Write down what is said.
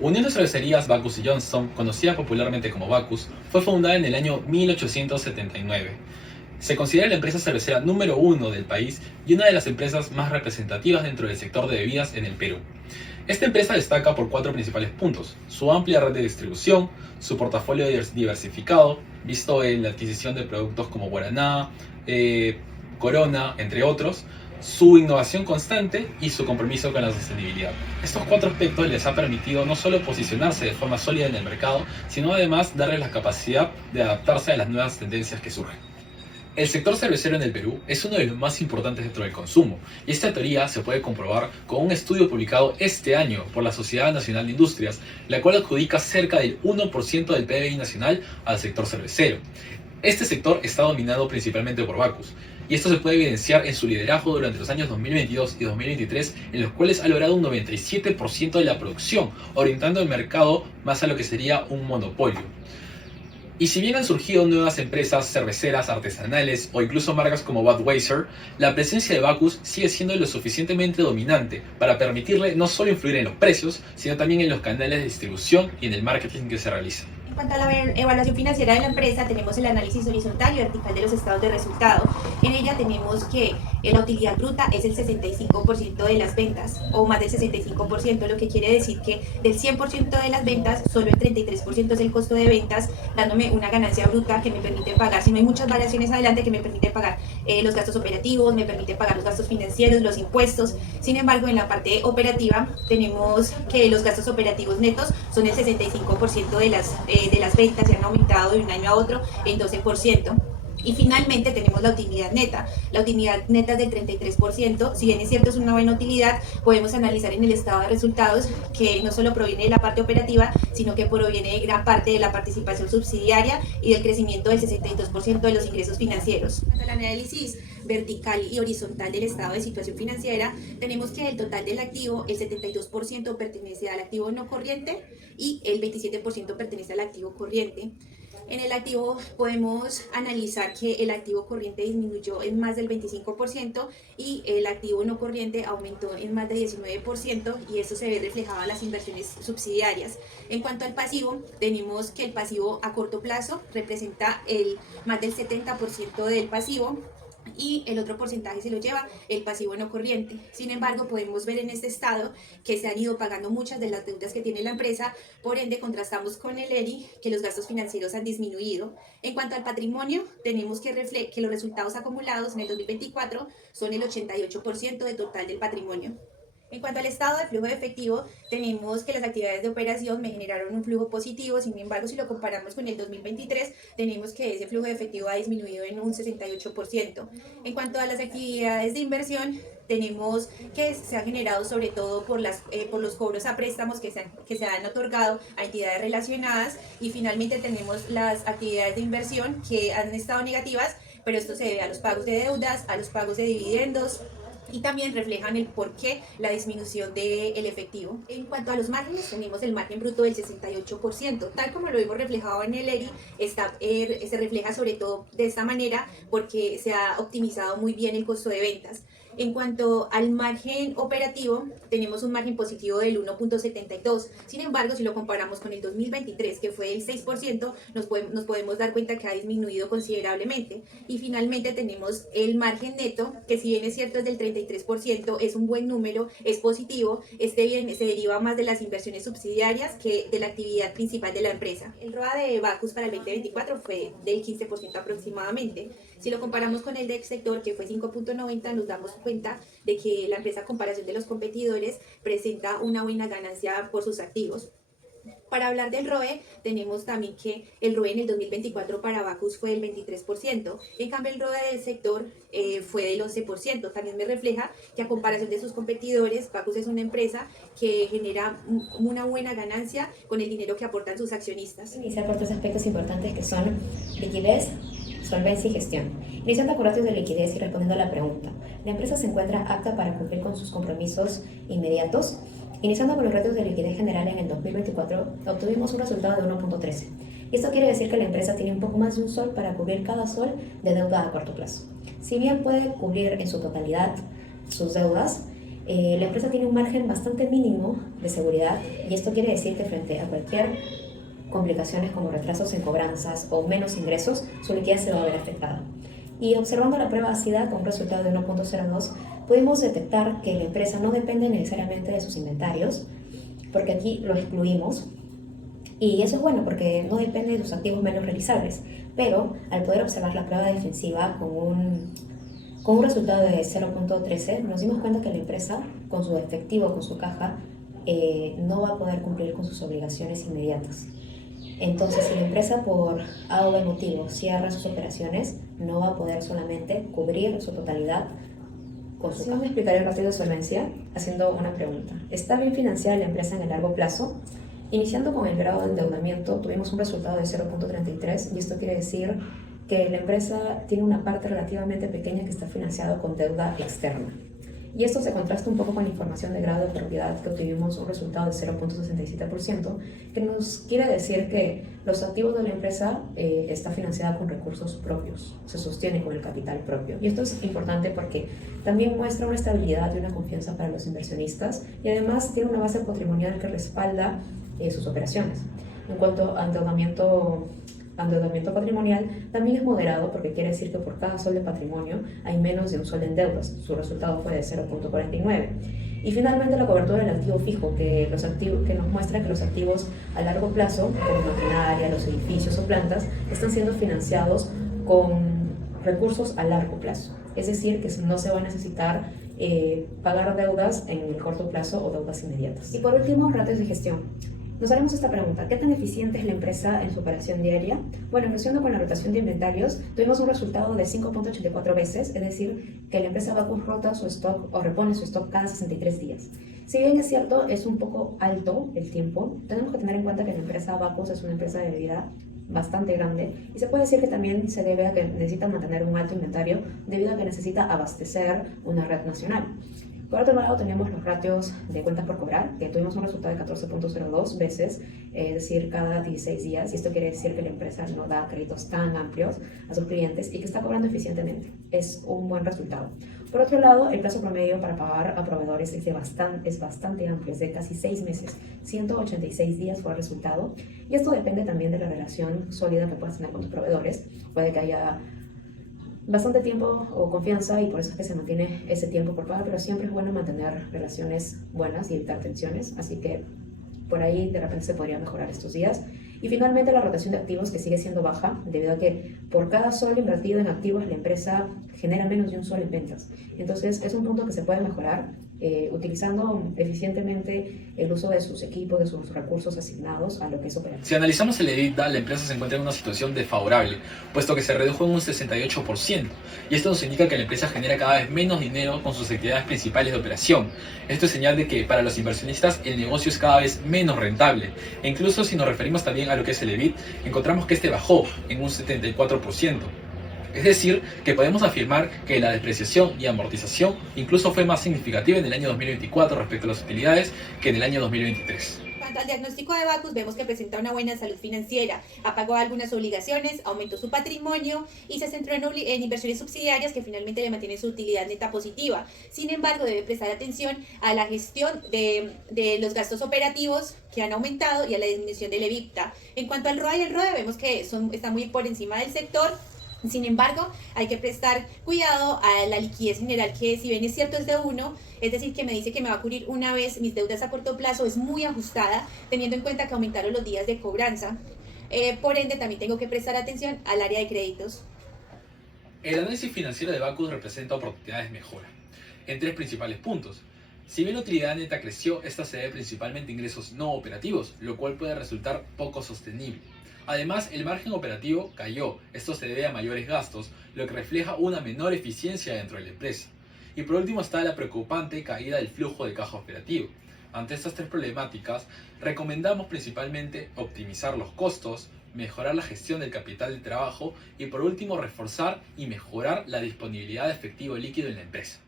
Unión de Cervecerías Bacchus y Johnston, conocida popularmente como Bacchus, fue fundada en el año 1879. Se considera la empresa cervecera número uno del país y una de las empresas más representativas dentro del sector de bebidas en el Perú. Esta empresa destaca por cuatro principales puntos: su amplia red de distribución, su portafolio diversificado, visto en la adquisición de productos como Guaraná, Corona, entre otros, su innovación constante y su compromiso con la sostenibilidad. Estos cuatro aspectos les ha permitido no solo posicionarse de forma sólida en el mercado, sino además darles la capacidad de adaptarse a las nuevas tendencias que surgen. El sector cervecero en el Perú es uno de los más importantes dentro del consumo, y esta teoría se puede comprobar con un estudio publicado este año por la Sociedad Nacional de Industrias, la cual adjudica cerca del 1% del PBI nacional al sector cervecero. Este sector está dominado principalmente por Bacchus, y esto se puede evidenciar en su liderazgo durante los años 2022 y 2023, en los cuales ha logrado un 97% de la producción, orientando el mercado más a lo que sería un monopolio. Y si bien han surgido nuevas empresas cerveceras artesanales o incluso marcas como Budweiser, la presencia de Bacchus sigue siendo lo suficientemente dominante para permitirle no solo influir en los precios, sino también en los canales de distribución y en el marketing que se realiza. En cuanto a la evaluación financiera de la empresa, tenemos el análisis horizontal y vertical de los estados de resultado. En ella tenemos que la utilidad bruta es el 65% de las ventas, o más del 65%, lo que quiere decir que del 100% de las ventas, solo el 33% es el costo de ventas, dándome una ganancia bruta que me permite pagar, si no hay muchas variaciones adelante, que me permite pagar los gastos operativos, me permite pagar los gastos financieros, los impuestos. Sin embargo, en la parte operativa tenemos que los gastos operativos netos son el 65% de las ventas, se han aumentado de un año a otro en 12%. Y finalmente tenemos la utilidad neta. La utilidad neta es del 33%. Si bien es cierto, es una buena utilidad, podemos analizar en el estado de resultados que no solo proviene de la parte operativa, sino que proviene de gran parte de la participación subsidiaria y del crecimiento del 62% de los ingresos financieros. Para el análisis vertical y horizontal del estado de situación financiera, tenemos que del total del activo, el 72% pertenece al activo no corriente y el 27% pertenece al activo corriente. En el activo podemos analizar que el activo corriente disminuyó en más del 25% y el activo no corriente aumentó en más del 19%, y eso se ve reflejado en las inversiones subsidiarias. En cuanto al pasivo, tenemos que el pasivo a corto plazo representa más del 70% del pasivo, y el otro porcentaje se lo lleva el pasivo no corriente. Sin embargo, podemos ver en este estado que se han ido pagando muchas de las deudas que tiene la empresa, por ende contrastamos con el ERI que los gastos financieros han disminuido. En cuanto al patrimonio, tenemos que los resultados acumulados en el 2024 son el 88% del total del patrimonio. En cuanto al estado de flujo de efectivo, tenemos que las actividades de operación me generaron un flujo positivo. Sin embargo, si lo comparamos con el 2023, tenemos que ese flujo de efectivo ha disminuido en un 68%. En cuanto a las actividades de inversión, tenemos que se ha generado sobre todo por los cobros a préstamos que se han otorgado a entidades relacionadas, y finalmente tenemos las actividades de inversión que han estado negativas, pero esto se debe a los pagos de deudas, a los pagos de dividendos, y también reflejan el por qué la disminución del efectivo. En cuanto a los márgenes, tenemos el margen bruto del 68%. Tal como lo vimos reflejado en el ERI, se refleja sobre todo de esta manera porque se ha optimizado muy bien el costo de ventas. En cuanto al margen operativo, tenemos un margen positivo del 1.72. Sin embargo, si lo comparamos con el 2023, que fue el 6%, nos podemos dar cuenta que ha disminuido considerablemente. Y finalmente tenemos el margen neto, que si bien es cierto es del 33%, es un buen número, es positivo. Este bien se deriva más de las inversiones subsidiarias que de la actividad principal de la empresa. El ROA de Bacchus para el 2024 fue del 15% aproximadamente. Si lo comparamos con el del sector, que fue 5.90, nos damos cuenta de que la empresa, a comparación de los competidores, presenta una buena ganancia por sus activos. Para hablar del ROE, tenemos también que el ROE en el 2024 para Bacchus fue del 23%, en cambio el ROE del sector fue del 11%. También me refleja que, a comparación de sus competidores, Bacchus es una empresa que genera una buena ganancia con el dinero que aportan sus accionistas. Iniciar por tres aspectos importantes que son liquidez, solvencia y gestión. Iniciando con ratios de liquidez y respondiendo a la pregunta: ¿la empresa se encuentra apta para cumplir con sus compromisos inmediatos? Iniciando con los ratios de liquidez general, en el 2024 obtuvimos un resultado de 1.13. Y esto quiere decir que la empresa tiene un poco más de un sol para cubrir cada sol de deuda a corto plazo. Si bien puede cubrir en su totalidad sus deudas, La empresa tiene un margen bastante mínimo de seguridad y esto quiere decir que frente a cualquier complicaciones como retrasos en cobranzas o menos ingresos, su liquidez se va a ver afectada. Y observando la prueba ácida con un resultado de 1.02, pudimos detectar que la empresa no depende necesariamente de sus inventarios, porque aquí lo excluimos, y eso es bueno porque no depende de sus activos menos realizables, pero al poder observar la prueba defensiva con un resultado de 0.13, nos dimos cuenta que la empresa, con su efectivo, con su caja, no va a poder cumplir con sus obligaciones inmediatas. Entonces, si la empresa por A o B motivo cierra sus operaciones, no va a poder solamente cubrir su totalidad con su caja. Vamos a explicar el ratio de solvencia haciendo una pregunta. ¿Está bien financiada la empresa en el largo plazo? Iniciando con el grado de endeudamiento, tuvimos un resultado de 0.33 y esto quiere decir que la empresa tiene una parte relativamente pequeña que está financiada con deuda externa. Y esto se contrasta un poco con la información de grado de propiedad, que obtuvimos un resultado de 0.67%, que nos quiere decir que los activos de la empresa está financiada con recursos propios, se sostiene con el capital propio. Y esto es importante porque también muestra una estabilidad y una confianza para los inversionistas y además tiene una base patrimonial que respalda sus operaciones. En cuanto a endeudamiento patrimonial, también es moderado porque quiere decir que por cada sol de patrimonio hay menos de un sol en deudas. Su resultado fue de 0.49. Y finalmente la cobertura del activo fijo, que nos muestra que los activos a largo plazo, como maquinaria, los edificios o plantas, están siendo financiados con recursos a largo plazo. Es decir, que no se va a necesitar pagar deudas en el corto plazo o deudas inmediatas. Y por último, ratios de gestión. Nos haremos esta pregunta: ¿qué tan eficiente es la empresa en su operación diaria? Bueno, empezando con la rotación de inventarios, tuvimos un resultado de 5.84 veces, es decir, que la empresa Bacus rota su stock o repone su stock cada 63 días. Si bien es cierto, es un poco alto el tiempo, tenemos que tener en cuenta que la empresa Bacus es una empresa de bebida bastante grande y se puede decir que también se debe a que necesita mantener un alto inventario debido a que necesita abastecer una red nacional. Por otro lado, tenemos los ratios de cuentas por cobrar, que tuvimos un resultado de 14.02 veces, es decir, cada 16 días, y esto quiere decir que la empresa no da créditos tan amplios a sus clientes y que está cobrando eficientemente. Es un buen resultado. Por otro lado, el plazo promedio para pagar a proveedores es bastante amplio, es de casi 6 meses, 186 días fue el resultado, y esto depende también de la relación sólida que puedas tener con tus proveedores. Puede que haya bastante tiempo o confianza y por eso es que se mantiene ese tiempo por pagar, pero siempre es bueno mantener relaciones buenas y evitar tensiones, así que por ahí de repente se podría mejorar estos días. Y finalmente la rotación de activos, que sigue siendo baja debido a que por cada sol invertido en activos la empresa genera menos de un sol en ventas. Entonces es un punto que se puede mejorar utilizando eficientemente el uso de sus equipos, de sus recursos asignados a lo que es operativo. Si analizamos el EBITDA, la empresa se encuentra en una situación desfavorable, puesto que se redujo en un 68%, y esto nos indica que la empresa genera cada vez menos dinero con sus actividades principales de operación. Esto es señal de que para los inversionistas el negocio es cada vez menos rentable, e incluso si nos referimos también a lo que es el EBIT, encontramos que este bajó en un 74%. Es decir, que podemos afirmar que la depreciación y amortización incluso fue más significativa en el año 2024 respecto a las utilidades que en el año 2023. En cuanto al diagnóstico de Bacus, vemos que presenta una buena salud financiera, apagó algunas obligaciones, aumentó su patrimonio y se centró en inversiones subsidiarias que finalmente le mantienen su utilidad neta positiva. Sin embargo, debe prestar atención a la gestión de los gastos operativos que han aumentado y a la disminución del EBITDA. En cuanto al ROA y el ROE, vemos que está muy por encima del sector. Sin embargo, hay que prestar cuidado a la liquidez general, que si bien es cierto es de 1, es decir, que me dice que me va a cubrir una vez mis deudas a corto plazo, es muy ajustada, teniendo en cuenta que aumentaron los días de cobranza. Por ende, también tengo que prestar atención al área de créditos. El análisis financiero de Bacus representa oportunidades de mejora en 3 principales puntos. Si bien la utilidad neta creció, esta se debe principalmente a ingresos no operativos, lo cual puede resultar poco sostenible. Además, el margen operativo cayó, esto se debe a mayores gastos, lo que refleja una menor eficiencia dentro de la empresa. Y por último está la preocupante caída del flujo de caja operativo. Ante estas 3 problemáticas, recomendamos principalmente optimizar los costos, mejorar la gestión del capital de trabajo y por último reforzar y mejorar la disponibilidad de efectivo líquido en la empresa.